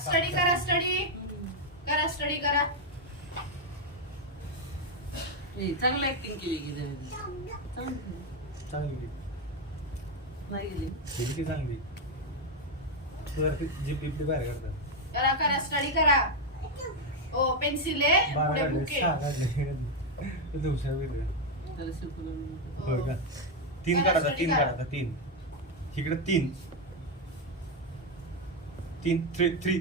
Study करा study करा. चांगली ऍक्टिंग केली की चांगली नाही गेली केली चांगली. तुला जीप बिपली बाहेर करतात. करा स्टडी करा. ओ पेन्सिल आहे पुढे बुके. त्याला शिकवलं होय का? तीन काढायचा तीन इकडे तीन थ्री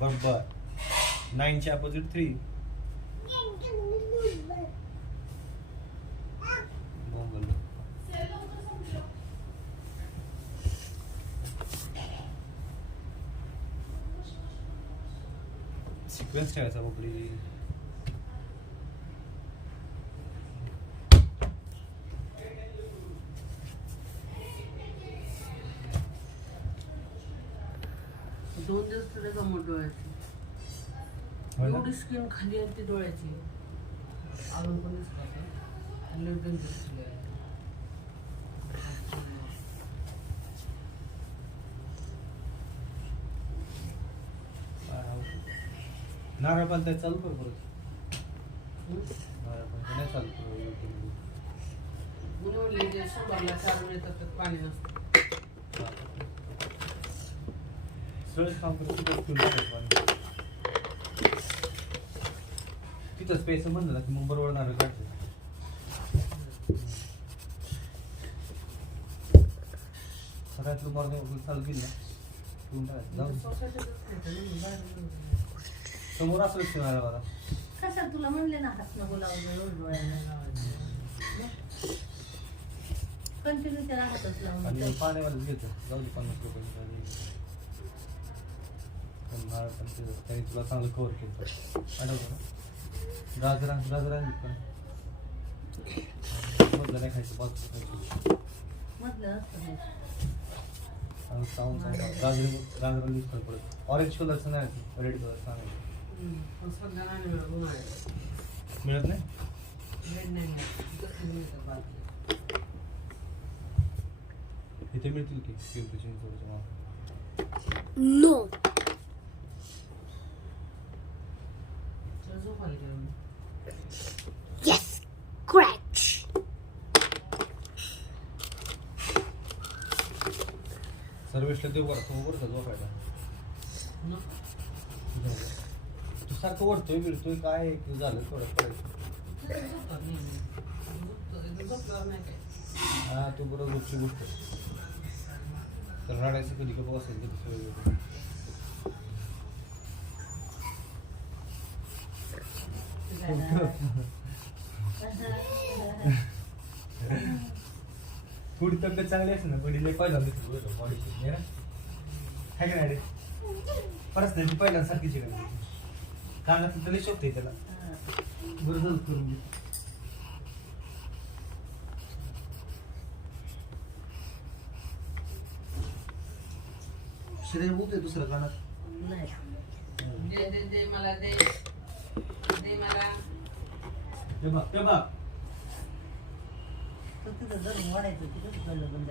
बरोबर. 9 च्या अपोजिट 3. सिक्वेन्स ठेवायचा बघली. दोन दिवस तुला गमत डोळ्याची एवढी स्किन खाली आहे ती डोळ्याची अजून पण नारळ पालता चालू कर परत. नारळ पालता नाही चालू कर. मुली म्हणले जे शंभरला 4 वेळ येतात त्यात पाणी नसतं. सहज काम करत तिथंच पैसे म्हणलं ना की मग बरोबर नारळ काढतो. सगळ्यात मॉर्निंग चालू केली ना समोर असं ठेवायला मला. कशा तुला म्हणले ना हात नको लावू डोळ्याला. कंटिन्यू त्याला हातच लावून. आणि पाण्यावाला घेतो जाऊ दे 50 रुपये. त्यांनी तुला चांगलं कव्हर केलं आठवतं ना. गाजरा पण मधलं नाही खायचं बाजूला खायचं. मधलं असतं गाजरा यूज करत पडत. ऑरेंज कलरचं नाही रेड कलर चांगलं मिळत नाही. इथे मिळतील की पिंपरी चिंचवडच्या No. Yes, scratch. सर्वेशला देऊ बरं तो बरं जो फायदा तू सारखं ओढतोय बिडतोय काय झालं थोडं पडायचं. हा तू बरोबर गोष्टी गोष्ट तर रडायचं कधी का असेल कधी थोडी तब्येत चांगली असते ना बडीला पहिला बॉडी ना काय काय रे परत नाही पहिला सारखी शिकायला कानात तरी शोधते त्याला बरं झालं करून घे. शरीर बोलतोय दुसऱ्या कानात दे मला दे मला ते बघ तिथं जरूर वाढायचं तिथं कळलं बंद.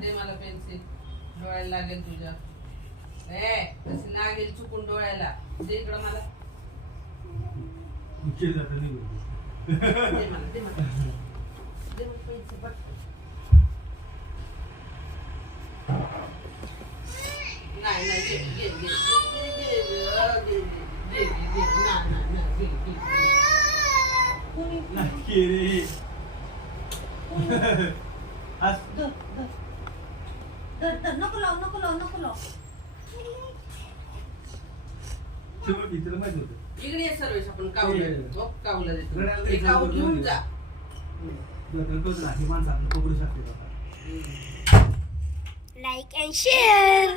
दे मला पेन्सिल डोळ्याला लागेल तुझ्या. तशी लागेल चुकून डोळ्याला. दे इकडं मला. दे मला पेन्सिल पट. नाही नको लाव. इकडे ये सर्वेश आपण कावलं देतो. काव घेऊन जा. Like and share.